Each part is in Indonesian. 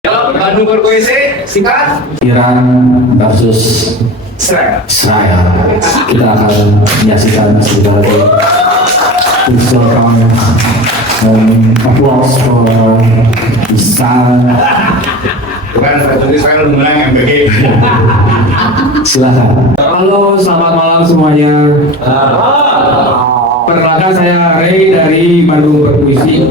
Kalau Bandung berpuisi, singkat. Iran versus Israel. Kita akan menyaksikan sebentar lagi. Please welcome applause for Israel. Bukan versus Israel menang MBG. Silakan. Halo, selamat malam semuanya. Perkenalkan saya Ray dari Bandung Berpuisi.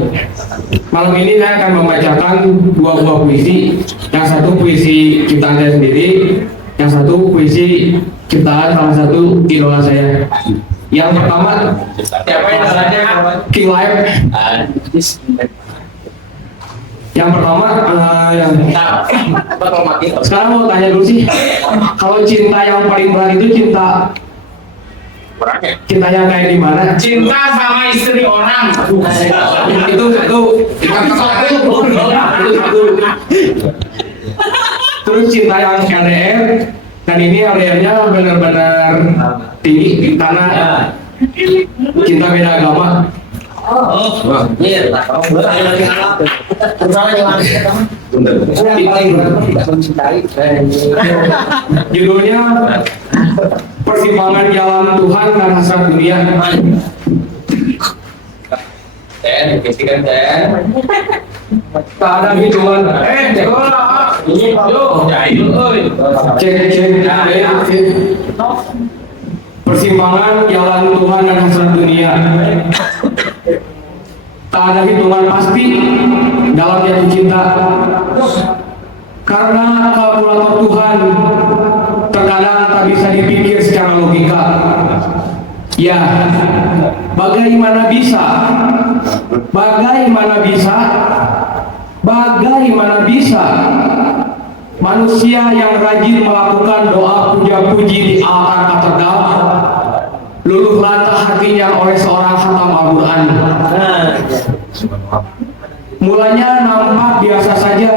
Malam ini saya akan membacakan dua buah puisi. Yang satu puisi ciptaan saya sendiri, yang satu puisi ciptaan salah satu idola saya. Yang pertama, Siapa yang namanya? King Live. Yang pertama, sekarang mau tanya dulu sih, kalau cinta yang paling berat itu cintanya kayak di mana? Cinta sama istri orang. Itu terus cinta yang LDR, dan ini LDR-nya benar-benar tinggi karena cinta beda agama. Judulnya Persimpangan Jalan Tuhan dan Hasrat Dunia. Tak ada hitungan. Cek. Persimpangan Jalan Tuhan dan Hasrat Dunia. Tak ada hitungan pasti dalam jatuh cinta. Karena kalkulator Tuhan terkadang tak bisa dipikir secara logika. Ya, bagaimana bisa manusia yang rajin melakukan doa puja-puji di altar katedral luluh lantah hatinya oleh seorang khatam Al-Quran. Mulanya nampak biasa saja,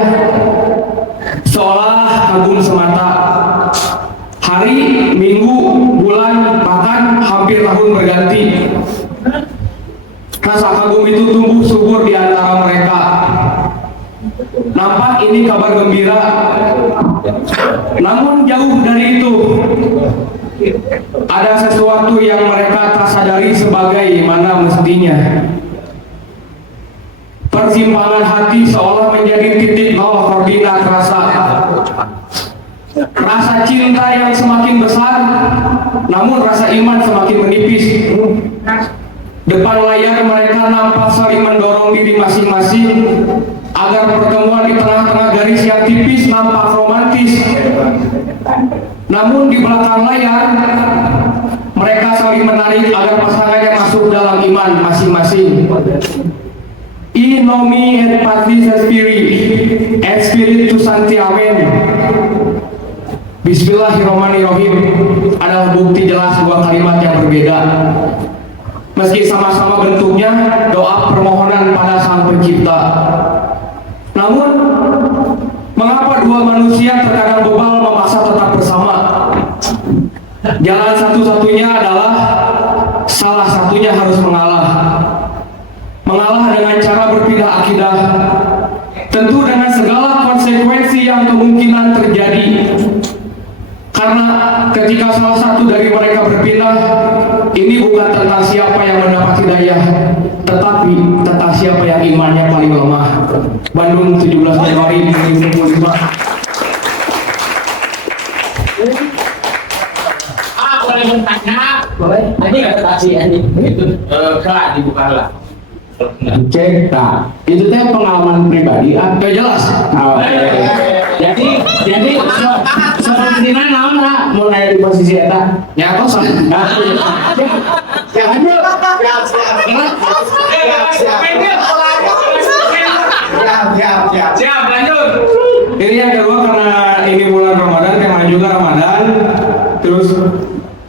seolah kagum semata. Hari, minggu, bulan, bahkan hampir tahun berganti. Rasa kagum itu tumbuh subur di antara mereka. Nampak ini kabar gembira. Namun jauh dari itu, ada sesuatu yang mereka tak sadari sebagaimana mestinya. Persimpangan hati seolah menjadi titik nol koordinat rasa. Rasa cinta yang semakin besar, namun rasa iman semakin menipis. Depan layar mereka nampak saling mendorong diri masing-masing agar pertemuan di tengah-tengah garis yang tipis nampak romantis. Namun di belakang layar mereka saling menarik agar pasangannya masuk dalam iman masing-masing. Inomi et Patris et Spiritus Sancti Amen. Bismillahirrahmanirrahim adalah bukti jelas dua kalimat yang berbeda. Meski sama-sama bentuknya doa permohonan pada Sang Pencipta. Namun, mengapa dua manusia terkadang bebal memaksa tetap bersama? Jalan satu-satunya adalah salah satunya harus mengalah. Mengalah dengan cara berpindah akidah. Tentu dengan segala konsekuensi yang kemungkinan terjadi. Karena ketika salah satu dari mereka berpindah, ini bukan tentang siapa yang mendapat hidayah, tetapi tentang siapa yang imannya paling lemah. Bandung 17 Januari 2025. Boleh bertanya? Boleh? Ini nggak terkasih ini. Itu kelak dibuka lah. Cek, nah, itu teh pengalaman pribadi. Gak jelas. Jadi seperti ini naon lah, mau nanya di posisi eta. Ya kosong. Siap, lanjut. Ini yang kedua karena ini bulan Ramadan, tema juga Ramadan. Terus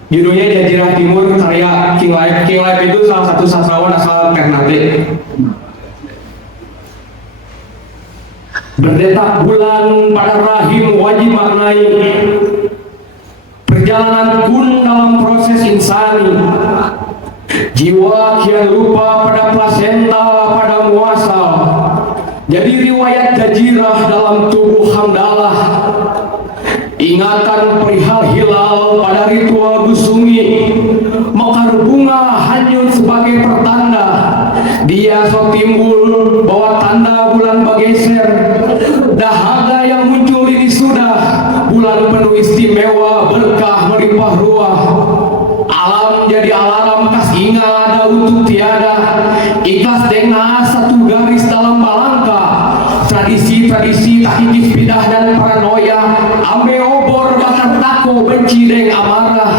judulnya Jazirah Timur karya King Live. King Live itu salah satu sastrawan asal Ternate. Berdetak bulan pada rahim wajib maknai. Perjalanan pun dalam proses insani. Jiwa kian lupa pada plasenta pada muasal. Jadi riwayat jazirah dalam tubuh hamdalah, ingatan perihal hilal pada ritual busungi, mekar bunga hanyut sebagai pertanda dia so timbul bahwa tanda bulan bergeser. Dahaga yang muncul ini sudah bulan penuh istimewa, berkah melimpah ruah. Alam jadi alarm kas ingat ada untuk tiada, ikhlas dengan satu garis dalam balangka. Tradisi-tradisi tak hikis bidah dan paranoia, ambe obor bahkan tako benci deng amarah.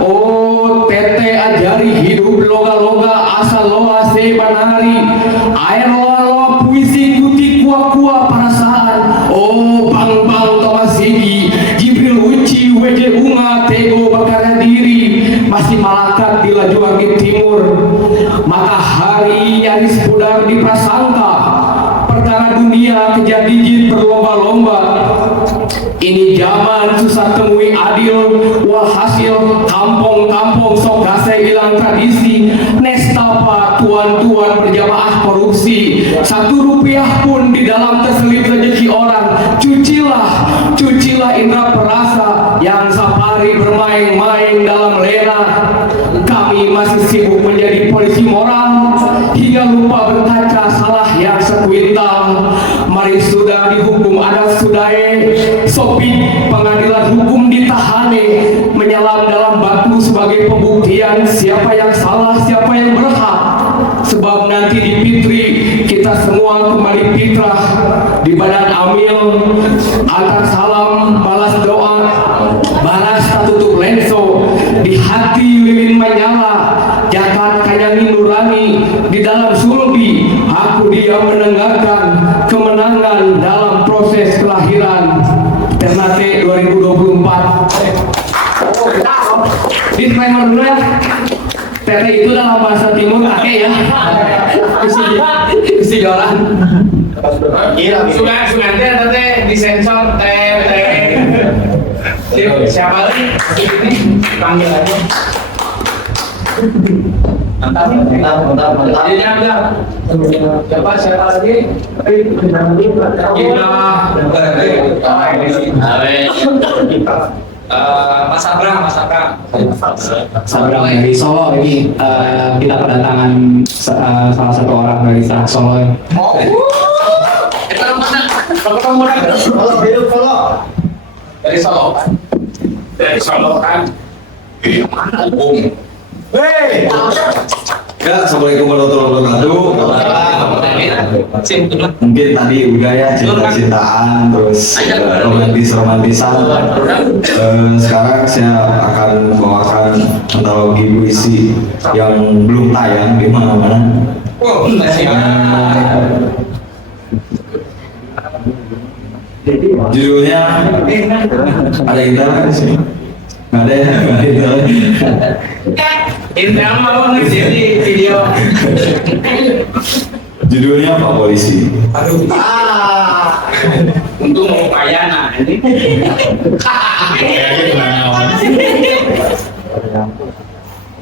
Oh tete ajari hidup loga-loga asal loa sebanari, air loa-loa puisi kuti kuah-kuah perasaan. Oh bang-bang Thomas Sigi, Jibril Uci, WJ Unga, Tego bakarnya diri, masih malakat di laju angin timur. Matahari nyaris pudar di prasangka, perkara dunia kejadian berlomba-lomba. Ini zaman susah temui adil, walhasil kampung-kampung sok gase hilang tradisi. Nestapa tuan-tuan berjamaah korupsi, 1 rupiah pun di dalam terselip rezeki orang. Cucilah indra perasa yang safari bermain-main dalam lena. Kami masih sibuk menjadi polisi moral hingga lupa berkaca salah yang sekuintal. Mari sudah dihukum adat sudae, sopi pengadilan hukum ditahane, menyelam dalam batu sebagai pembuktian siapa yang salah siapa yang berhak. Sebab nanti di Fitri kita semua kembali fitrah di badan amil, antar salam balas doa, balas tak tutup lenso, di hati lilin menyala, jakat kanyangi nurani, di dalam sulbi aku diam mendengarkan kemenangan dalam proses kelahiran. Ternate 2024. Disclaimer dulu ya. Tete itu dalam bahasa timur kakek ya. Isi jualan. Sudah tete disensor tete. Siapa lagi? Ini panggil aja. Mantap. Siapa lagi? Mas Abraham. Sabrang dari Solo ini kita kedatangan salah satu orang dari Solo. Dari Solo kan. Hei. Ya, assalamualaikum warahmatullahi wabarakatuh. Mungkin tadi udah ya cinta-cintaan, terus romantisan. Sekarang saya akan membawakan antologi puisi yang belum tayang di mana-mana. Judulnya ada internet di sini. Nggak ada ya. Intel mau jadi video. Judulnya Pak Polisi. Aduh. Untung mau payana ini.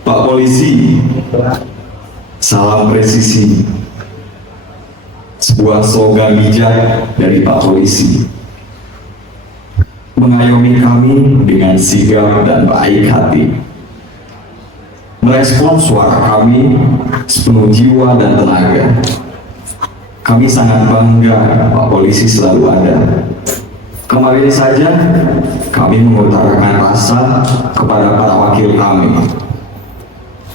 Pak Polisi, salam presisi. Sebuah slogan bijak dari Pak Polisi, mengayomi kami dengan sigap dan baik hati, merespon suara kami sepenuh jiwa dan tenaga. Kami sangat bangga Pak Polisi selalu ada. Kemarin saja kami mengutarakan rasa kepada para wakil kami.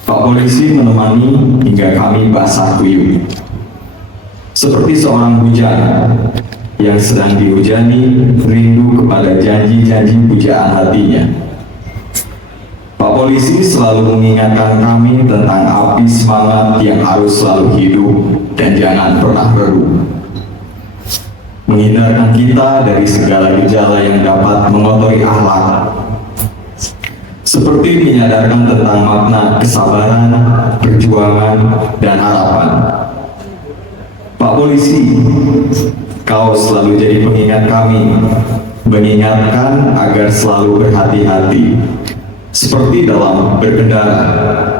Pak Polisi menemani hingga kami basah kuyup, seperti seorang bujang yang sedang dihujani rindu kepada janji-janji pujaan hatinya. Pak Polisi selalu mengingatkan kami tentang api semangat yang harus selalu hidup dan jangan pernah redup. Menghindarkan kita dari segala gejala yang dapat mengotori akhlak, seperti menyadarkan tentang makna kesabaran, perjuangan, dan harapan. Pak Polisi, kau selalu jadi pengingat kami, mengingatkan agar selalu berhati-hati. Seperti dalam berkendara,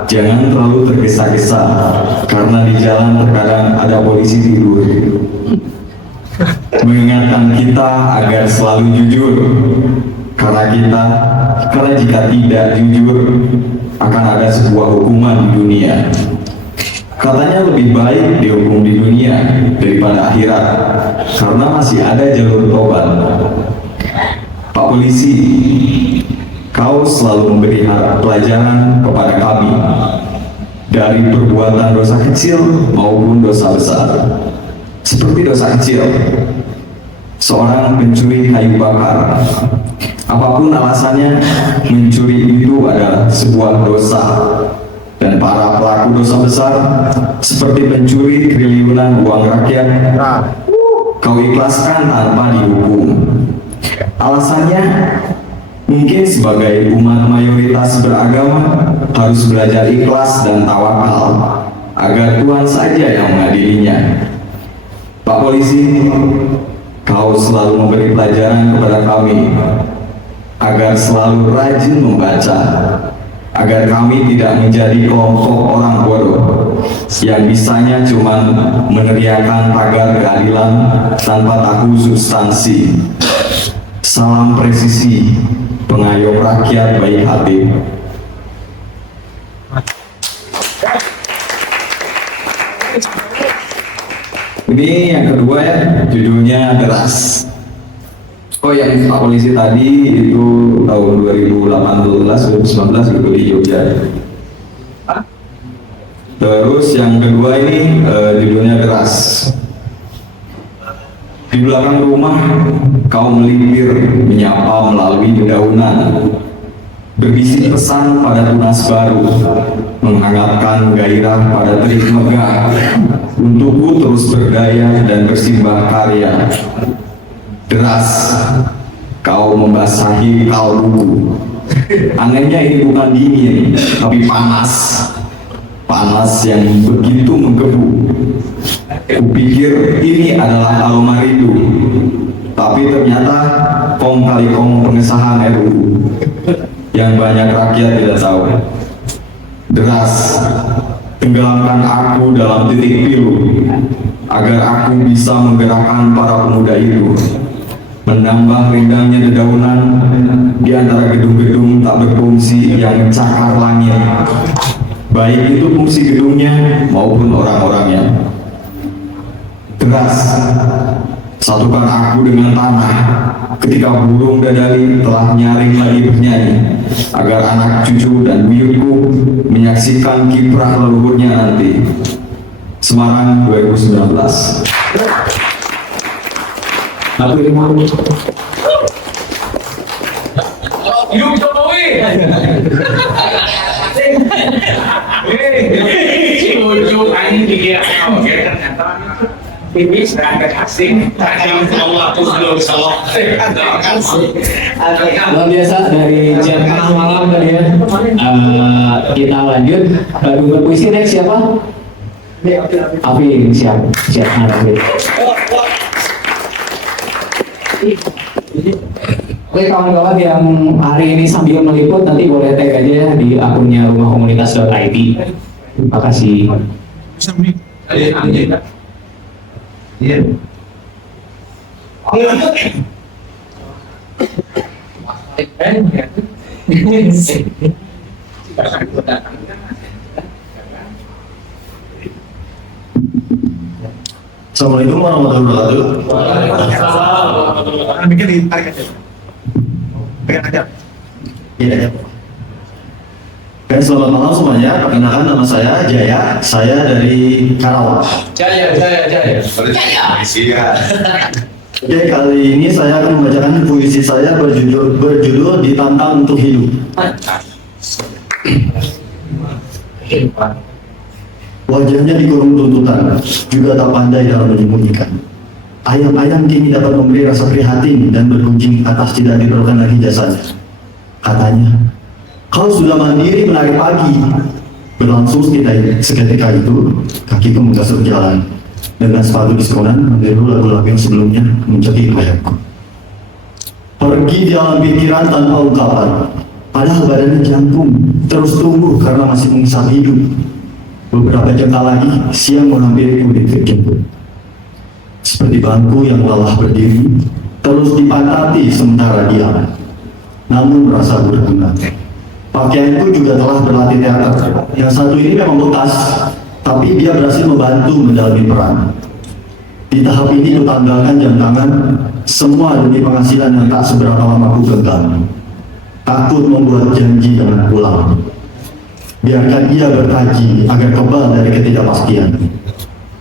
jangan terlalu tergesa-gesa, karena di jalan terkadang ada polisi tidur. mengingatkan kita agar selalu jujur, karena jika tidak jujur akan ada sebuah hukuman di dunia. Katanya lebih baik dihukum di dunia daripada akhirat, karena masih ada jalur tobat. Pak polisi, kau selalu memberi pelajaran kepada kami dari perbuatan dosa kecil maupun dosa besar. Seperti dosa kecil, seorang pencuri kayu bakar, apapun alasannya, mencuri itu adalah sebuah dosa. Dan para pelaku dosa besar, seperti pencuri triliunan uang rakyat, kau ikhlaskan tanpa dihukum. Alasannya, mungkin sebagai umat mayoritas beragama harus belajar ikhlas dan tawakal agar Tuhan saja yang mengadilinya. Pak polisi, kau selalu memberi pelajaran kepada kami agar selalu rajin membaca, agar kami tidak menjadi kelompok orang bodoh yang bisanya cuma meneriakan tagar keadilan tanpa tahu substansi. Salam presisi, pengayom rakyat baik hati. Ini yang kedua ya, judulnya Deras. Oh, yang Pak polisi tadi itu tahun 2018-2019 itu di Jogja. Terus yang kedua ini judulnya Deras. Di belakang rumah kau melipir menyapa melalui dedaunan, berbisik pesan pada tunas baru, menghangatkan gairah pada terik megah, untukku terus berdaya dan bersimbah karya. Deras, kau membasahi kalbuku. Anehnya ini bukan dingin, tapi panas. Panas yang begitu menggebu. Kupikir ini adalah aroma rindu, tapi ternyata kong kali kong pengesahan RUU yang banyak rakyat tidak tahu. Deras, tenggelamkan aku dalam titik pilu, agar aku bisa menggerakkan para pemuda itu, menambah ringgangnya dedaunan di antara gedung-gedung tak berfungsi yang mencakar langit, baik itu fungsi gedungnya maupun orang-orangnya. Deras, satukan aku dengan tanah ketika burung dadali telah nyaring lagi bernyanyi, agar anak cucu dan buyutku menyaksikan kiprah leluhurnya nanti. Semarang 2019. Hidup Jokowi. Ujung anjing dikira oke ternyata ini serangga asing. Luar biasa dari jam tengah malam tadi ya. Kita lanjut. Baru berpuisi next siapa? Afin, siap Afin. Oke kawan-kawan yang hari ini sambil meliput nanti boleh tag aja ya di akunnya rumahkomunitas.id. Terima kasih. Assalamualaikum warahmatullahi wabarakatuh. Bikin ditarik aja. Pegang aja. Iya aja. Dan selamat malam semuanya. Perkenalkan nama saya Jaya. Saya dari Karawang. Jaya. Oke, kali ini saya akan membacakan puisi saya berjudul Ditantang untuk Hidup. Wajahnya dikurung tuntutan, juga tak pandai dalam menyembunyikan. Ayam-ayam kini dapat memberi rasa prihatin dan bergunjing atas tidak diperlukan lagi jasanya. Katanya, kau sudah mandiri menarik pagi. Berlangsung seketika itu, kakiku menggasuk jalan. Dengan sepatu diskonan, meniru lagu-lagu yang sebelumnya mencekik leherku. Pergi di alam pikiran tanpa ungkapan, padahal badannya jantung terus tumbuh karena masih mengisap hidup. Beberapa jengkal lagi, siang menghampiriku di titik jemput. seperti bangku yang lelah berdiri, terus dipatati sementara diam, namun merasa berguna. Pakaianku juga telah berlatih teater. Yang satu ini memang bekas, tapi dia berhasil membantu mendalami peran. Di tahap ini kutanggalkan jam tangan, semua demi penghasilan yang tak seberapa lama ku genggam. Takut membuat janji dengan pulang. Biarkan ia bertaji agar kebal dari ketidakpastian.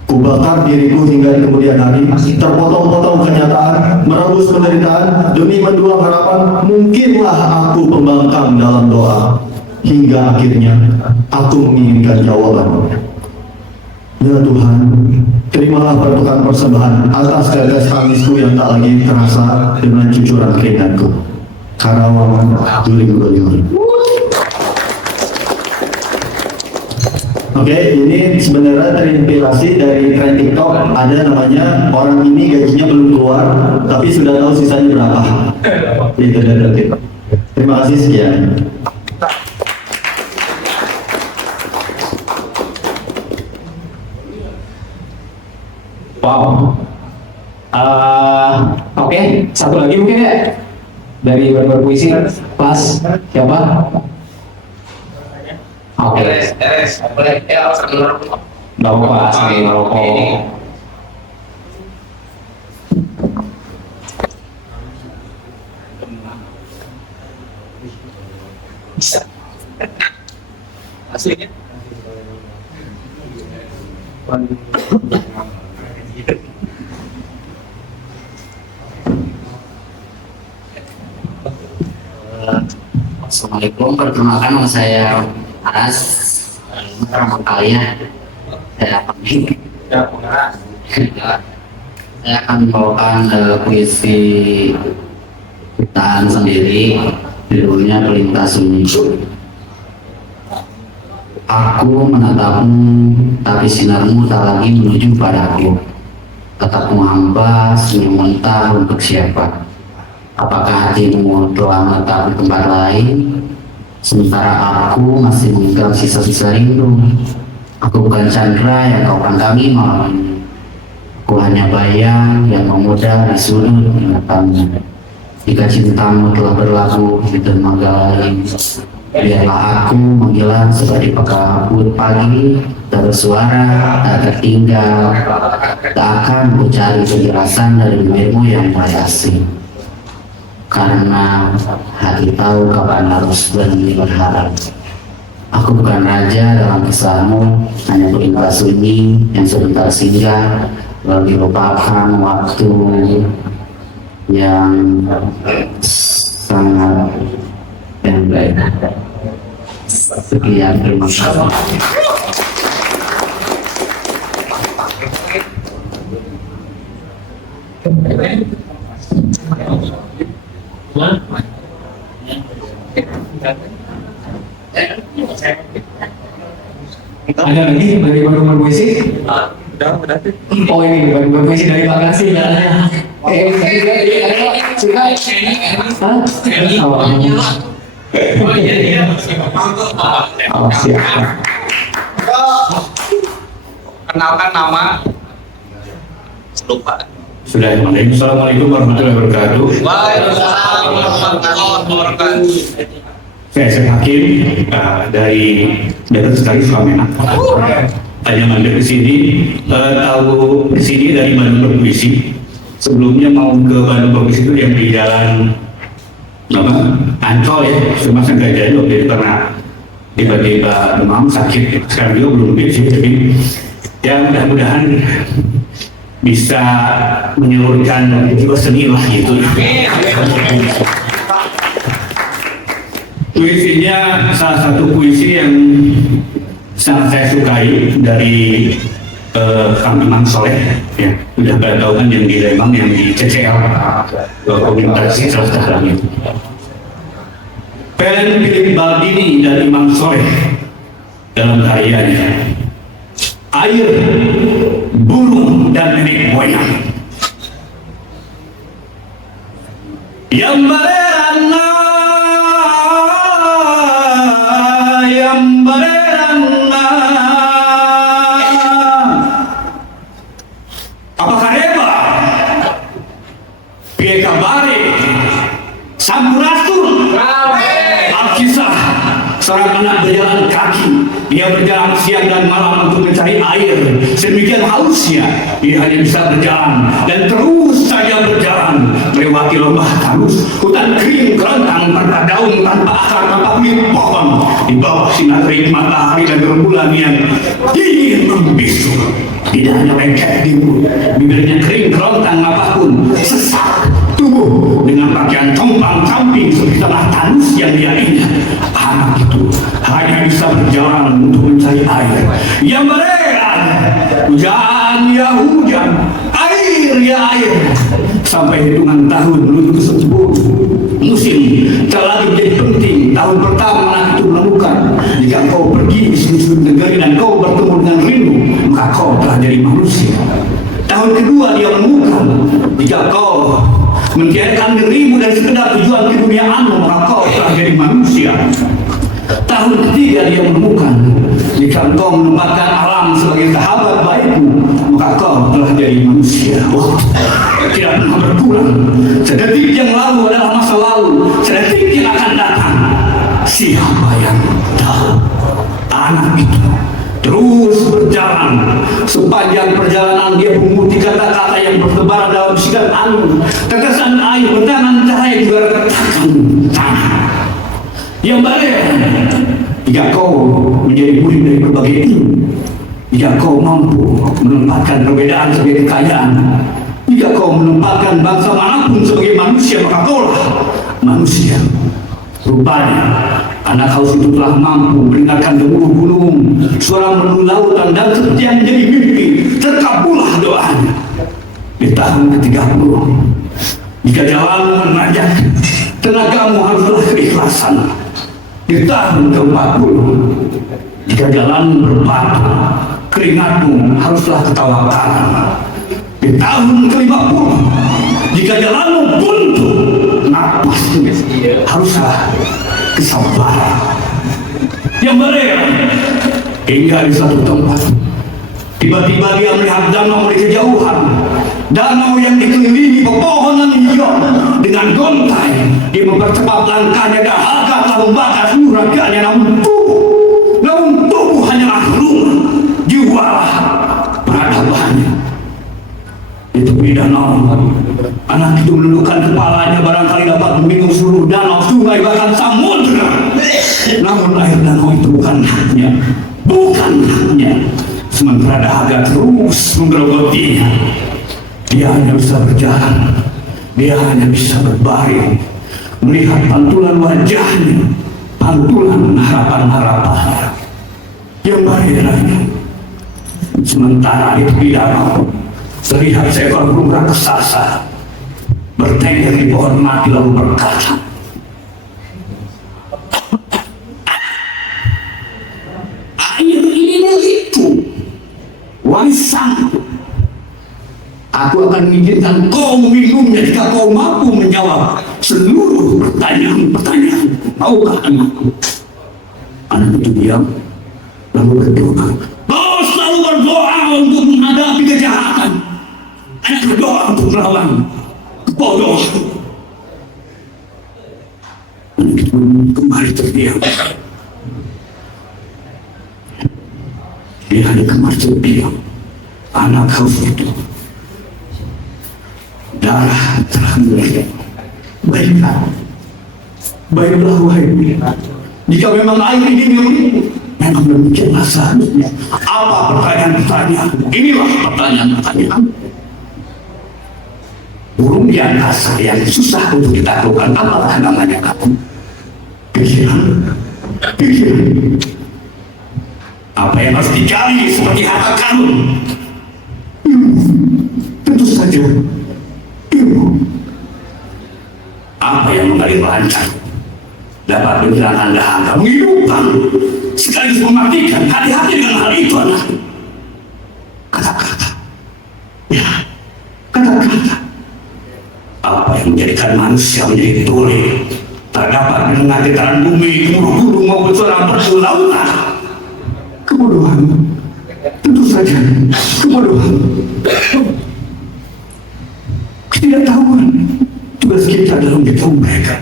Kubakar diriku hingga di kemudian hari, terpotong-potong kenyataan, merebus penderitaan, demi mendulang harapan. Mungkinlah aku pembangkang dalam doa, hingga akhirnya aku menginginkan jawaban. Ya Tuhan, terimalah pertukaran persembahan atas tetes tangisku yang tak lagi terasa dengan cucuran keringatku. Karawang 2022. Oke, ini sebenarnya terinspirasi dari tren TikTok. Ada namanya orang ini gajinya belum keluar, tapi sudah tahu sisanya berapa. Itu dari TikTok. Terima kasih, sekian. Wow. Oke, satu lagi mungkin ya dari berpuisi pas siapa? Oke. boleh ya Nggak apa-apa, sambil ngerokok. bisa aslinya Assalamualaikum, perkenalkan nama saya Aras. Pertama kali saya akan membawakan puisi ciptaan sendiri, judulnya Pelintas Sunyi. Aku menatapmu, tapi sinarmu tak lagi menuju padaku. Tatapmu hamba, senyum mentah untuk siapa? Apakah hatimu telah menetap di tempat lain? Sementara aku masih memegang sisa-sisa rindu. Aku bukan Chandra yang kau panggangi malam ini. Aku hanya bayang yang memudar di sudut ingatanmu. Jika cintamu telah berlabuh di dermaga lain, biarlah aku menghilang seperti pekabut pagi, tak bersuara, tak tertinggal. Tak akan ku cari kejelasan dari bibirmu yang mulai asing. Karena hati tahu kapan harus berhenti berharap. Aku bukan raja dalam kisahmu, hanya pelintas sunyi yang sebentar singgah, lalu dilupakan waktu yang sangat pendek. Sekian, terima kasih. Ada lagi dari baru berpuisi? Oh ini baru berpuisi dari Bekasi katanya. Tadi ada suka? Hah? Oh siap. kenalkan nama lupa Sudah, Assalamualaikum warahmatullahi wabarakatuh. Waalaikumsalam warahmatullahi wabarakatuh. Saya Hakim dari Data Sekali Sukamena. Tanya mampir ke sini, tahu ke sini dari Bandung Berpuisi. Sebelumnya mau ke Bandung Berpuisi itu yang di jalan Ancol ya, cuma saya nggak jadi waktu itu karena tiba-tiba demam sakit. Sekarang juga belum sih, tapi ya mudah-mudahan bisa menyalurkan jiwa seni lah gitu. Puisinya salah satu puisi yang sangat saya sukai dari Kang Imam Soleh, ya udah pada tahu kan yang di Lembang, yang di CCL komunikasi salah satunya. Pelen Philip Baldini dan Imam Soleh dalam karyanya Air, Burung dan Nenek Moyang. Yang berana, yang berana. Apakah reba berjalan kaki, dia berjalan siang dan malam untuk mencari air. Sedemikian hausnya, dia hanya bisa berjalan dan terus saja berjalan melewati lembah tandus, hutan kering kerontang tanpa daun, tanpa akar, tanpa kulit pohon, di bawah sinar terik matahari dan rembulan yang dingin membisu. Tidak hanya lengket di mulut, bibirnya kering kerontang apapun, sesak tubuh dengan pakaian compang-camping di tengah tandus yang dia ingat. Anak itu hanya bisa berjalan untuk mencari air. Yang bereran, hujan ya hujan, air ya air. Sampai hitungan tahun menuju ke-10, musim telah menjadi penting. Tahun pertama anak itu menemukan, jika kau pergi di seluruh negeri dan kau bertemu dengan rindu, maka kau telah jadi manusia. Tahun kedua dia menemukan, jika kau mentiadakan dirimu dan sekedar tujuan keduniaanmu, maka kau telah jadi manusia. Tahun ketiga dia menemukan, jika engkau menempatkan alam sebagai sahabat baikmu, maka kau telah jadi manusia. Wah, tidak pernah berkurang. Sedetik yang lalu adalah masa lalu, sedetik yang akan datang. Siapa yang tahu? Anak itu terus berjalan. Sepanjang perjalanan dia menguti kata-kata yang bertebaran dalam bisikan angin, tetesan air bertangan cahaya juga retakan tanah. Yang bereran, jika kau menjadi murid dari berbagai ilmu, jika kau mampu menempatkan perbedaan sebagai kekayaan, jika kau menempatkan bangsa manapun sebagai manusia, maka kaulah manusia. Rupanya anak haus itu telah mampu mendengarkan gemuruh gunung, suara merdu lautan, dan setiap menjadi mimpi terkabullah doanya. Di tahun ke-30, jika jalanmu menanjak, tenagamu haruslah keikhlasan. Di tahun ke-40, jika jalanmu berbatu, keringatmu haruslah ketawakan. Di tahun ke-50, jika jalanmu buntu, napasmu haruslah kesabaran. Yang bereran, hingga di satu tempat, tiba-tiba dia melihat danau di kejauhan, danau yang dikelilingi pepohonan hijau. Dengan gontai dia mempercepat langkahnya, dahaga telah membakar seluruh raganya, namun tubuh hanyalah lumah, jiwalah peradabannya. Di tepi danau, anak itu menundukkan kepalanya, barangkali dapat meminum seluruh danau, sungai, bahkan samudra. Namun air danau itu bukan haknya, bukan haknya. Sementara dahaga terus menggerogotinya. Dia hanya bisa berjalan, dia hanya bisa berbaring, melihat pantulan wajahnya, pantulan harapan-harapannya. Yang bererannya, sementara di tepi danau terlihat seekor burung raksasa bertengger di pohon mati lalu berkata, air ini milikku, warisanku. Aku akan mengizinkan kau meminumnya jika kau mampu menjawab seluruh pertanyaan-pertanyaan. Maukah anakku? Anak itu diam, lalu berdoa. Kau selalu berdoa untuk menghadapi kejahatan. Anak berdoa untuk melawan kebodohan. Anak itu kembali terdiam. Dia hanya kembali terdiam. Anak haus itu, darah telah mulai. Baiklah wahai Bina, jika memang air ini milikmu, memang demikianlah seharusnya. Apa pertanyaan-pertanyaan? Inilah pertanyaan-pertanyaan. Burung di angkasa yang susah untuk ditaklukkan, apakah namanya kamu? Pikiran. Apa yang harus dicari seperti harta karun? Tentu saja ilmu. Apa yang mengalir lancar dapat menghilangkan dahaga, menghidupkan sekaligus mematikan. Hati-hati dengan hal itu, anak. Kata-kata, ya, kata-kata. Apa yang menjadikan manusia menjadi tuli, tak dapat mendengar getaran bumi, gemuruh gunung maupun suara merdu lautan. Kebodohan, tentu saja kebodohan. Ketidaktahuan tugas kita dalam beritahu mereka.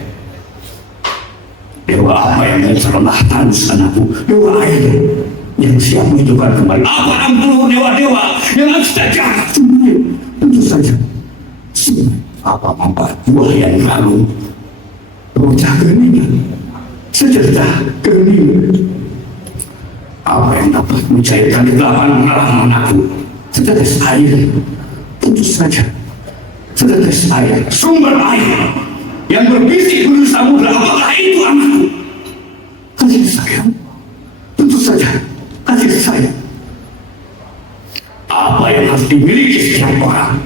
Dewa apa yang yang telah tandus anakku, dewa air yang siap menghidupkan kembali. Apa ampun dewa-dewa yang harus jaga tentu saja. Apa manfaat buah yang lalu bocah keningan secercah kening. Apa yang dapat mencairkan kegelapan malam anakku? Setetes air, tentu saja. Setetes air, sumber air yang berbisik menuju samudra. Apakah itu anakku? Kasih sayang, tentu saja kasih sayang. Apa yang harus dimiliki setiap orang?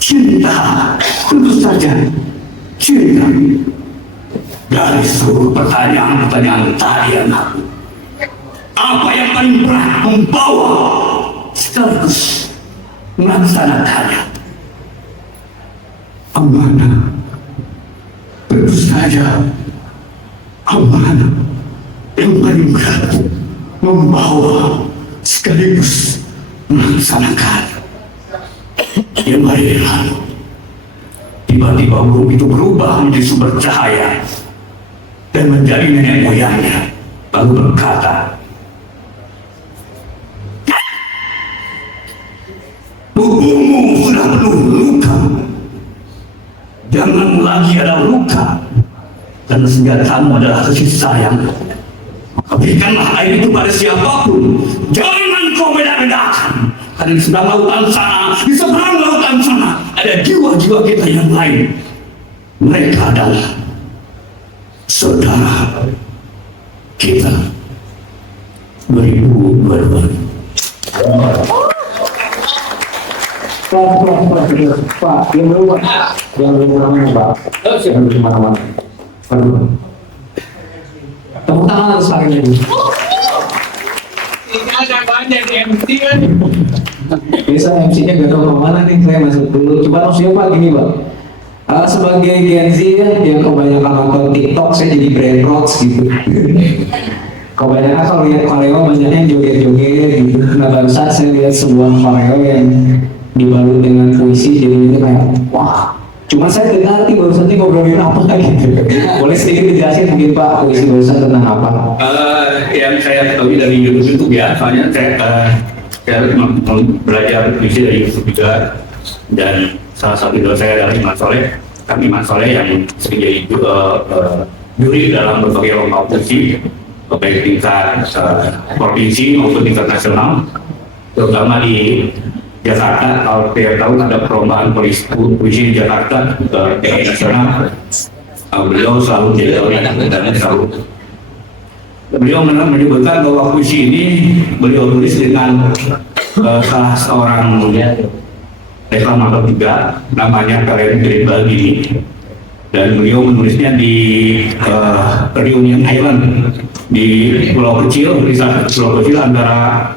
Cinta, tentu saja cinta. Dari seluruh pertanyaan-pertanyaan tadi anakku, apa yang paling berat membawa sekaligus melaksanakannya? Amanah, tentu saja amanah yang paling berat membawa sekaligus melaksanakan. Yang hari lalu tiba-tiba burung itu berubah menjadi sumber cahaya dan menjadi nenek moyangnya, lalu berkata, tubuhmu sudah penuh luka, jangan lagi ada luka, karena senjatamu adalah kasih sayang. Maka berikanlah air itu pada siapapun, jangan kau beda-bedakan. Karena di seberang lautan sana, di seberang lautan sana ada jiwa-jiwa kita yang lain. Mereka adalah saudara kita 2022. Pak, yang berubah, yang berubah, Pak, yang berubah. Tepuk tangan sekali lagi. Ini ada banyak MC kan. Biasa MC-nya gak tahu kemana nih, saya masuk dulu. Cuma maksudnya Pak gini Pak, sebagai Gen Z ya, yang kebanyakan nonton TikTok, saya jadi brain rot gitu. Kebanyakan kalau lihat koreo banyaknya joget-joget gitu. Nah barusan saya lihat sebuah koreo yang dibalut dengan puisi, jadi itu kayak wah. Cuma saya tidak ngerti barusan ini ngobrolin apa gitu. Boleh sedikit dijelasin mungkin Pak, puisi barusan tentang apa? Yang saya ketahui dari YouTube ya, soalnya saya belajar puisi dari YouTube juga, dan salah satu idol saya adalah Iman Soleh. Kami Iman Soleh yang sering jadi juri dalam berbagai lomba puisi, baik tingkat provinsi maupun tingkat nasional, terutama di Jakarta. Kalau kita tahu ada perlombaan puisi di Jakarta tingkat nasional, beliau selalu jadi dan selalu beliau menyebutkan bahwa puisi ini beliau tulis dengan salah seorang deklamator juga, namanya Karen Garibaldi, dan beliau menulisnya di Reunion Island di pulau kecil, di pulau kecil antara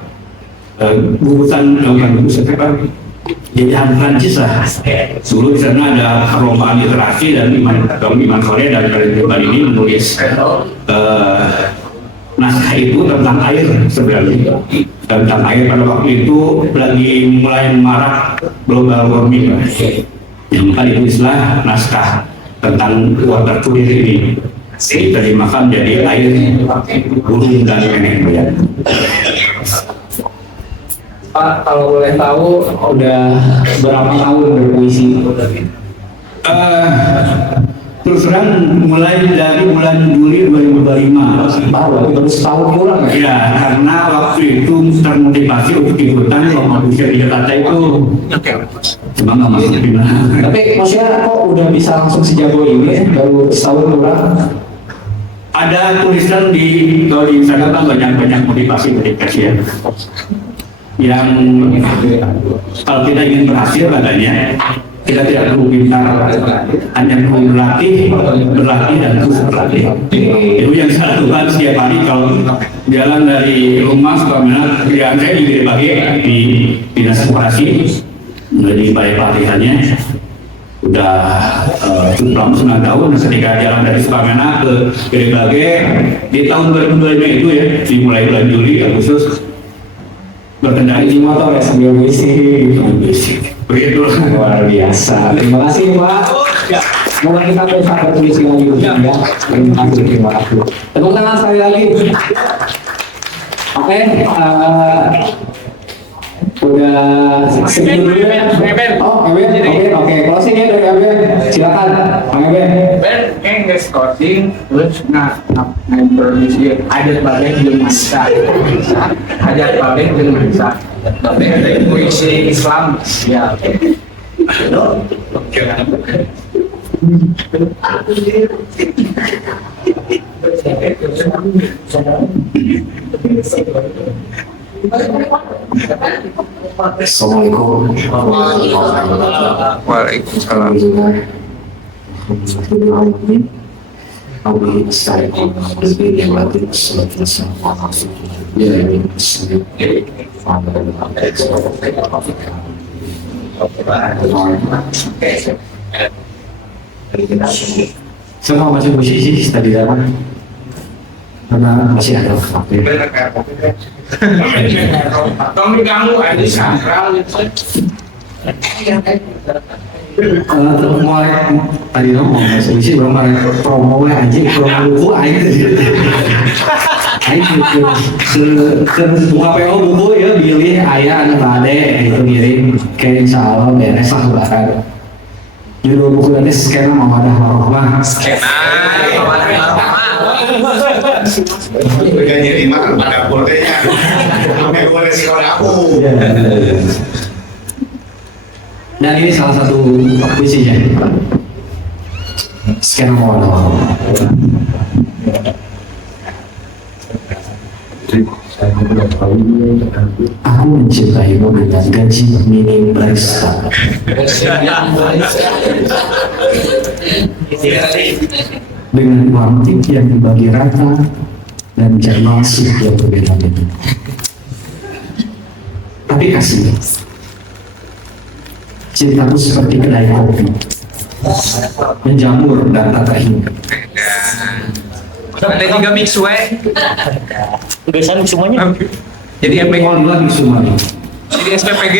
gugusan jajahan Prancis lah. Dulu di sana ada perlombaan literasi, dan Iman Soleh dan Karen Garibaldi ini menulis naskah itu tentang air sebenarnya, tentang air pada waktu itu lagi mulai marak global warming, yang kali ditulislah naskah tentang water cooler ini diterjemahkan jadi air, burung dan nenek moyang. Pak, kalau boleh tahu udah berapa tahun berpuisi? Terus terang mulai dari bulan Juli 2025. Baru setahun kurang ya? Ya, karena waktu itu termotivasi untuk ikutan lomba puisi di Jakarta itu. Cuma nggak masuk final. Tapi maksudnya kok udah bisa langsung sejago ini baru setahun kurang? Ada tulisan kalau di Instagram kan banyak motivasi ya. Yang kalau kita ingin berhasil katanya, kita tidak perlu pintar, hanya perlu berlatih dan terus berlatih. Itu yang saya lakukan setiap hari kalau jalan dari rumah Sukamenat. Kerjaan saya di BPKG di Dinas Koperasi, menjadi balai pelatihannya udah cukup lama 9 tahun. Ketika jalan dari Sukamenat ke BPKG di tahun 2025 itu ya, dimulai bulan Juli Agustus, berkendara di motor ya sambil puisi. begitu Luar biasa. Terima kasih Pak. Semoga kita bisa berpuisi lagi ya. Terima kasih. Tepuk tangan sekali lagi. Oke, udah segitu dulu ya. Oh, oke. Closing ya dari Eben. Silakan, Bang Eben. Ben, nggak scouting, terus permisi adat balik belum bisa, adat balik belum bisa, puisi Islam, ya. Assalamualaikum. Waalaikumsalam. Saya mau masuk posisi tadi dalam karena masih ada waktu. Tommy kamu ada sakral gitu. Mulai tadi ngomong masuk posisi belum ada promo anjing promo buku aing ke buka PO buku ya pilih ayah anak ade itu ngirim kayak insya Allah beres lah lebaran. Judul buku nanti skena Mawadah Warohmah. Udah jadi makan pada portenya. Sampai boleh sekolah aku. Dan ini salah satu puisinya. Skena Mawadah Warohmah. Aku mencintaimu dengan gaji minim barista. Dengan uang tip yang dibagi rata dan jam masuk yang berbeda-beda. Tapi kasih, cintaku seperti kedai kopi, menjamur dan tak terhingga. Ada 3 mix we. Biasanya semuanya. Jadi Pengen lagi semuanya. Jadi SPPG.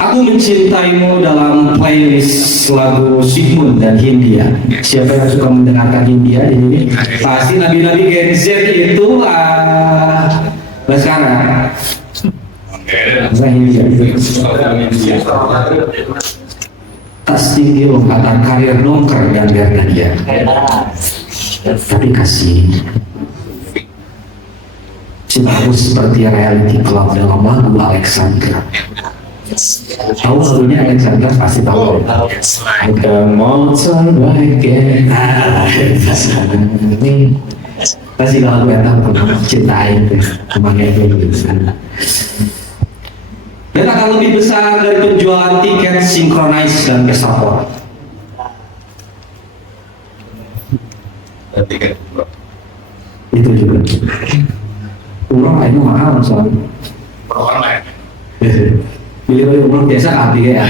Aku mencintaimu dalam playlist lagu Sigmund dan Hindia. Siapa yang suka mendengarkan Hindia di sini? Pasti nabi-nabi Gen Z itu Baskara. Bahasa Hindia. Tas tinggi lompatan karir dongker dan Bernadia. Tapi kasih, cintaku seperti reality club dalam lagu Alexandra. Tahu lagunya Alexandra pasti tahu. Ada motor bagian pasti kalau gue tahu pernah cintain kemana itu. Dan akan lebih besar dari penjualan tiket Synchronize dan Pesaport. Itu juga. Umroh itu mahal soalnya. Pilih umroh biasa kabeh ya.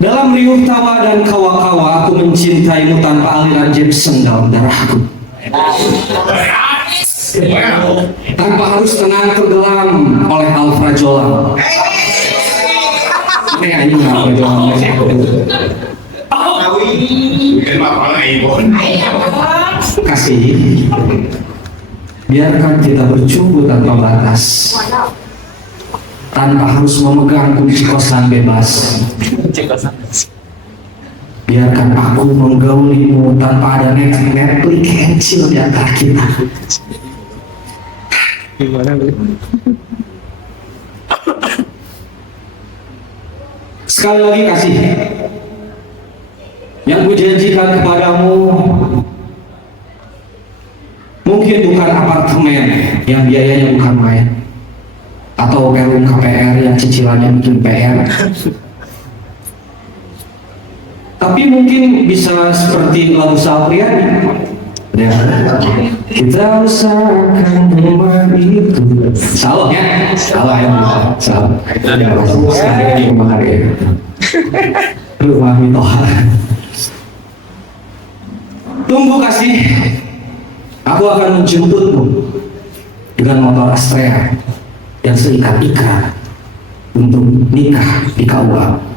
Dalam riuh tawa dan kawa-kawa, aku mencintaimu tanpa aliran Jameson dalam darahku. Tanpa harus tenang tenggelam oleh alfrajolam. Ini alfrajolam. Kasih, biarkan kita bercumbu tanpa batas, tanpa harus memegang kunci kosan bebas. Biarkan aku menggaulimu tanpa ada Netflix kecil di antara kita. Sekali lagi kasih, yang kujanjikan kepadamu mungkin bukan apartemen yang biayanya bukan main, atau perum KPR yang cicilannya bikin PR, tapi mungkin bisa seperti lagu Salpriani. Ya, kita usahakan rumah itu. Salah ya, salah ya, salah. Sekarang ini rumah hari rumah mitoha. Tunggu kasih, aku akan menjemputmu dengan motor Astrea yang seikat ikrar untuk nikah di KUA.